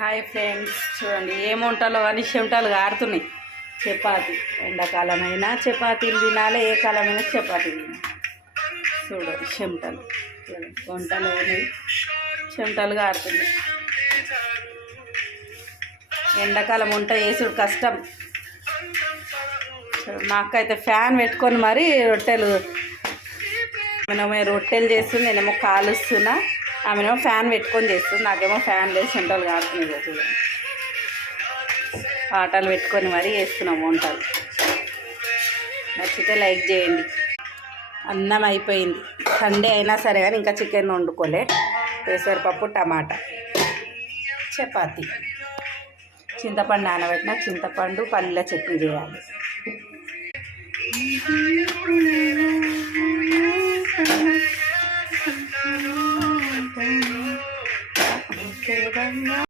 Hi friends, చూడండి ఏం వంటలో కానీ చెమటలు కారుతున్నాయి. చపాతి ఎండాకాలమైనా చపాతీలు తినాలి, ఏ కాలమైనా చపాతీలు తినాలి. చూడండి చెమటలు, వంటలు చెమటలు కారుతున్నాయి. ఎండాకాలం వంట చేసుడు కష్టం. మా అక్క అయితే ఫ్యాన్ పెట్టుకొని మరి రొట్టెలు చేస్తుంది, నేనేమో కాలుస్తున్నా, ఆమెనేమో ఫ్యాన్ పెట్టుకొని చేస్తుంది, నాకేమో ఫ్యాన్ లేదు, చెమటలు కారుతున్నాయి. చూడండి పాటలు పెట్టుకొని మరీ చేస్తున్నాం వంటలు. నచ్చితే లైక్ చేయండి. అన్నం అయిపోయింది, సండే అయినా సరే కానీ ఇంకా చికెన్ వండుకోలే. పెసరపప్పు, టమాటా, చపాతి, చింతపండు నానబెట్టిన చింతపండు పల్లీల చట్నీ చేయాలి.